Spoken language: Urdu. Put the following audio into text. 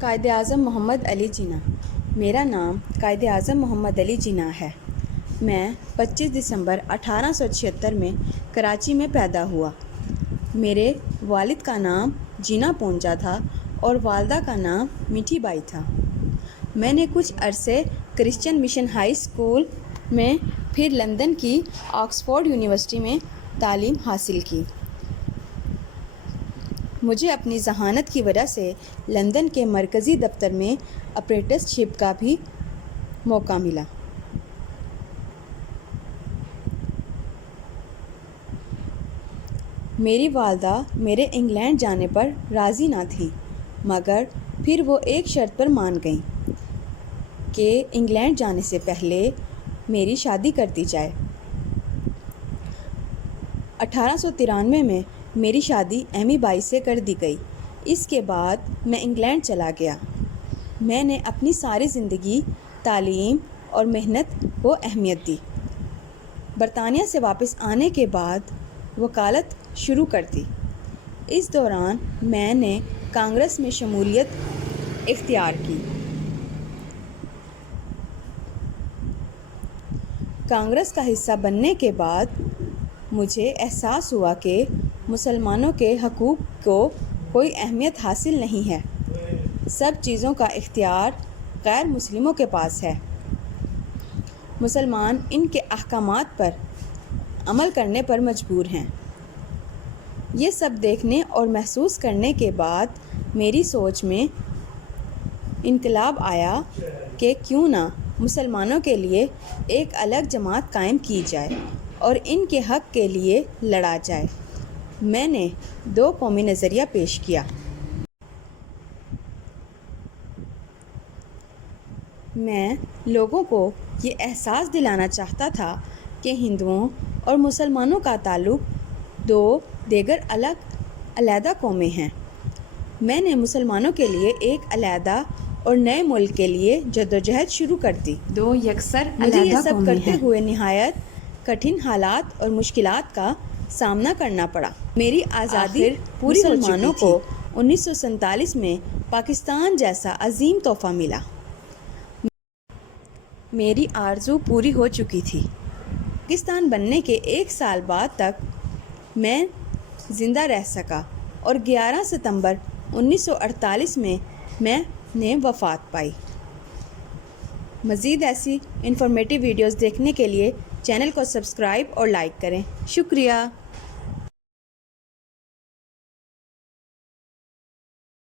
قائد اعظم محمد علی جناح۔ میرا نام قائد اعظم محمد علی جناح ہے۔ میں 25 دسمبر 1876 میں کراچی میں پیدا ہوا۔ میرے والد کا نام جناح پونجا تھا اور والدہ کا نام میٹھی بائی تھا۔ میں نے کچھ عرصے کرسچن مشن ہائی اسکول میں، پھر لندن کی آکسفورڈ یونیورسٹی میں تعلیم حاصل کی۔ مجھے اپنی ذہانت کی وجہ سے لندن کے مرکزی دفتر میں اپرینٹس شپ کا بھی موقع ملا۔ میری والدہ میرے انگلینڈ جانے پر راضی نہ تھی، مگر پھر وہ ایک شرط پر مان گئیں کہ انگلینڈ جانے سے پہلے میری شادی کر دی جائے۔ 1893 میں میری شادی ایمی بائی سے کر دی گئی۔ اس کے بعد میں انگلینڈ چلا گیا۔ میں نے اپنی ساری زندگی تعلیم اور محنت کو اہمیت دی۔ برطانیہ سے واپس آنے کے بعد وکالت شروع کر دی۔ اس دوران میں نے کانگریس میں شمولیت اختیار کی۔ کانگریس کا حصہ بننے کے بعد مجھے احساس ہوا کہ مسلمانوں کے حقوق کو کوئی اہمیت حاصل نہیں ہے۔ سب چیزوں کا اختیار غیر مسلموں کے پاس ہے۔ مسلمان ان کے احکامات پر عمل کرنے پر مجبور ہیں۔ یہ سب دیکھنے اور محسوس کرنے کے بعد میری سوچ میں انقلاب آیا کہ کیوں نہ مسلمانوں کے لیے ایک الگ جماعت قائم کی جائے اور ان کے حق کے لیے لڑا جائے۔ میں نے دو قومی نظریہ پیش کیا۔ میں لوگوں کو یہ احساس دلانا چاہتا تھا کہ ہندوؤں اور مسلمانوں کا تعلق دو دیگر علیحدہ قومیں ہیں۔ میں نے مسلمانوں کے لیے ایک علیحدہ اور نئے ملک کے لیے جدوجہد شروع کر دی۔ دو یکسر مجھے یہ علیحدہ سب قومیں کرتے ہیں۔ ہوئے نہایت کٹھن حالات اور مشکلات کا سامنا کرنا پڑا۔ میری آزادی پوری مسلمانوں کو 1947 میں پاکستان جیسا عظیم تحفہ ملا۔ میری آرزو پوری ہو چکی تھی۔ پاکستان بننے کے ایک سال بعد تک میں زندہ رہ سکا اور 11 ستمبر 1948 میں نے وفات پائی۔ مزید ایسی انفارمیٹیو ویڈیوز دیکھنے کے لیے چینل کو سبسکرائب اور لائک کریں۔ شکریہ۔